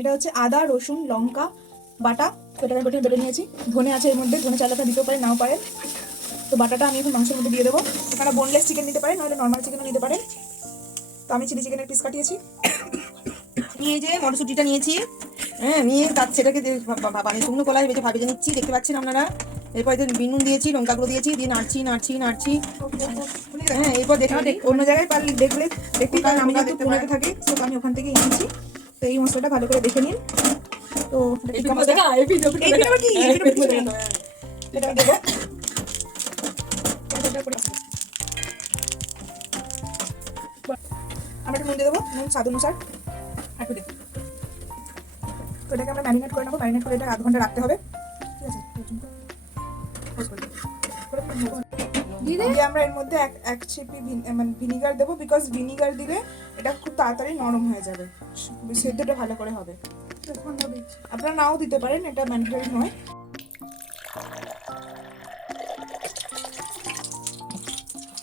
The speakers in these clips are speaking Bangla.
এটা হচ্ছে আদা রসুন লঙ্কা বাটা, তো এটাকে বেটে বেটে নিয়েছি। ধনে আছে এর মধ্যে, ধনে চাল আপনারা দিতেও পারেন নাও পারেন। তো বাটাটা আমি এখন মাংসের মধ্যে দিয়ে দেবো। আপনারা বোনলেস চিকেন নিতে পারেন, নাহলে নর্মাল চিকেনও নিতে পারেন। তো আমি চিলি চিকেনের পিস কাটিয়েছি। নিয়ে যে মটরশুঁটিটা নিয়েছি, হ্যাঁ, নিয়ে তার সেটাকে মানে শুকনো কলাই বেঁচে ভেজে নিচ্ছি, দেখতে পাচ্ছেন আপনারা। এরপর এতে বিনুন দিয়েছি, লঙ্কা গুঁড়ো দিয়েছি, দিয়ে নাড়ছি নাড়ছি নাড়ছি। হ্যাঁ, এরপর দেখে অন্য জায়গায় পারলে দেখলে দেখতেই পারেন, আমি যেহেতু পুনেতে থাকি তো আমি ওখান থেকেই এনেছি। তো এই মশলাটা ভালো করে দেখে নিন। তো টিক্কা মশলা এই পিস আবার কি এটা আমি দেবো। আমরা একটু নুন দিয়ে দেবো, নুন স্বাদ অনুসার একটু দেবো। তো এটাকে আমরা ম্যারিনেট করে নেবো। ম্যারিনেট করে এটা আধ ঘন্টা রাখতে হবে, ঠিক আছে। দিয়ে আমরা এর মধ্যে এক ছিপি মানে ভিনিগার দেবো, বিকজ ভিনিগার দিলে এটা খুব তাড়াতাড়ি নরম হয়ে যাবে, সেদ্ধটা ভালো করে হবে। আপনারা নাও দিতে পারেন, এটা ম্যান্ডেটরি নয়।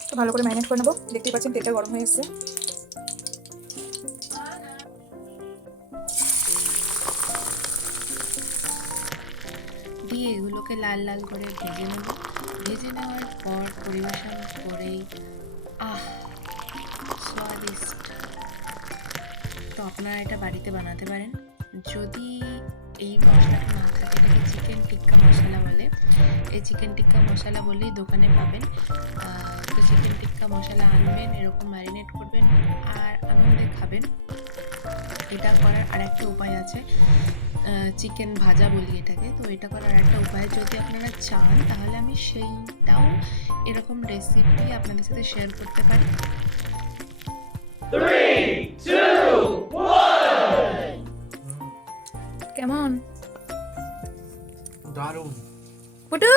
তো ভালো করে ম্যারিনেট করে নেবো। দেখতেই পাচ্ছেন তেলটা গরম হয়ে এসছে। দিয়ে এগুলোকে লাল লাল করে ভেজে নেব। ভেজে নেওয়ার পর পরিবেশন করেই স্বাদিষ্ট। তো আপনারা এটা বাড়িতে বানাতে পারেন। যদি এই মশলাটা না থাকে, এটাকে চিকেন টিক্কা মশলা বলে। এই চিকেন টিক্কা মশলা বলেই দোকানে পাবেন। তো চিকেন টিক্কা মশলা আনবেন, এরকম ম্যারিনেট করবেন আর আনন্দে খাবেন। এটা করার আরেকটা উপায় আছে, চিকেন ভাজা বলি এটাকে। তো এটা করার একটা উপায় যদি আপনারা চান, তাহলে আমি সেইটাও এরকম রেসিপি আপনাদের সাথে শেয়ার করতে পারি। 3, 2, 1 কেমন দারুণ। ফুটু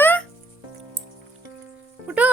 ফুটু